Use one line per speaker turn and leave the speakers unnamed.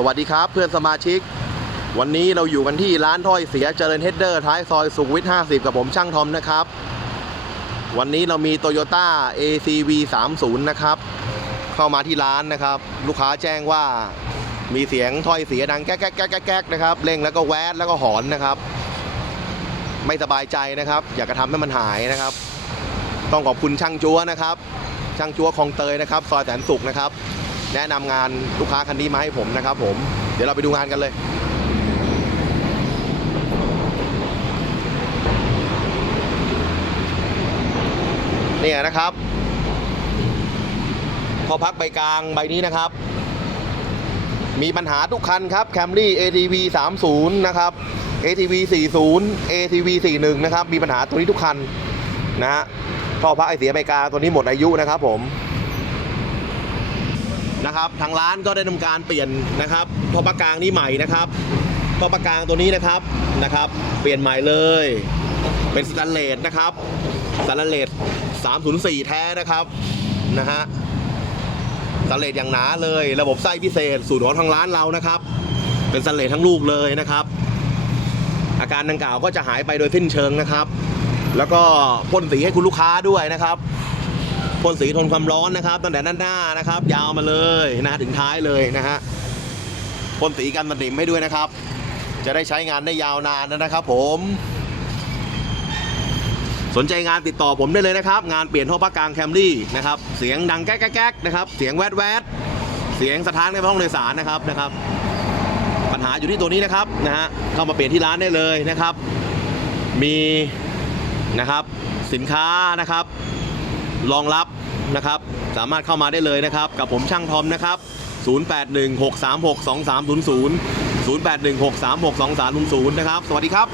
สวัสดีครับเพื่อนสมาชิก วันนี้เราอยู่กันที่ร้านถ้อยเสียเจริญเฮดเดอร์ท้ายซอยสุขวิท 50 กับผมช่างทอมนะครับ วันนี้เรามี Toyota ACV 30 นะครับ เข้ามาที่ร้านนะครับ ลูกค้าแจ้งว่ามีเสียงถ้อยเสียดังแก๊กแก๊กแก๊กแก๊กนะครับเร่งแล้วก็แวดแล้วก็หอนนะครับ ไม่สบายใจนะครับ อยากจะทำให้มันหายนะครับ ต้องขอบคุณช่างจัวนะครับ ช่างจัวคลองเตยนะครับ ซอยแสนสุขนะครับ แนะนำงานลูกค้าคันนี้มาให้ผมนะครับผม เดี๋ยวเราไปดูงานกันเลยเนี่ยนะครับ พอพักใบกลางใบนี้นะครับ มีปัญหาทุกคันครับ Camry ATV 30 นะครับ ATV 40 ATV 41 นะครับ มีปัญหาตัวนี้ทุกคันนะฮะท่อพักไอเสียใบกลางตัวนี้หมดอายุนะครับผม นะครับทางร้านก็ได้ทำการเปลี่ยนนะครับท่อปลั๊กลางนี่ใหม่นะครับท่อปลั๊กกลางตัวนี้นะครับนะครับ เปลี่ยนใหม่เลย เป็นสแตนเลสนะครับสแตนเลส304 แท้นะครับนะฮะสแตนเลสอย่างหนาเลย ระบบไส้พิเศษ สูตรของทางร้านเรานะครับ เป็นสแตนเลสทั้งลูกเลยนะครับ อาการดังกล่าวก็จะหายไปโดยสิ้นเชิงนะครับ แล้วก็พ่นสีให้คุณลูกค้าด้วยนะครับ พ่นสีทนความร้อนนะครับ ตั้งแต่ด้านหน้านะครับ ยาวมาเลยนะถึงท้ายเลยนะฮะพ่นสีกันสนิมให้ด้วยนะครับ จะได้ใช้งานได้ยาวนานนะครับ ผม สนใจงานติดต่อผมได้เลยนะครับ งานเปลี่ยนท่อพักกลางแคมรี่นะครับ เสียงดังแก๊กแก๊กแก๊กนะครับ เสียงแวดแวดเสียงสะท้านในห้องโดยสารนะครับนะครับ ปัญหาอยู่ที่ตัวนี้นะครับนะฮะเข้ามาเปลี่ยนที่ร้านได้เลยนะครับ มีนะครับสินค้านะครับ รองรับนะครับ สามารถเข้ามาได้เลยนะครับ กับผมช่างทอมนะครับ 0816362300 0816362300 นะครับ สวัสดีครับ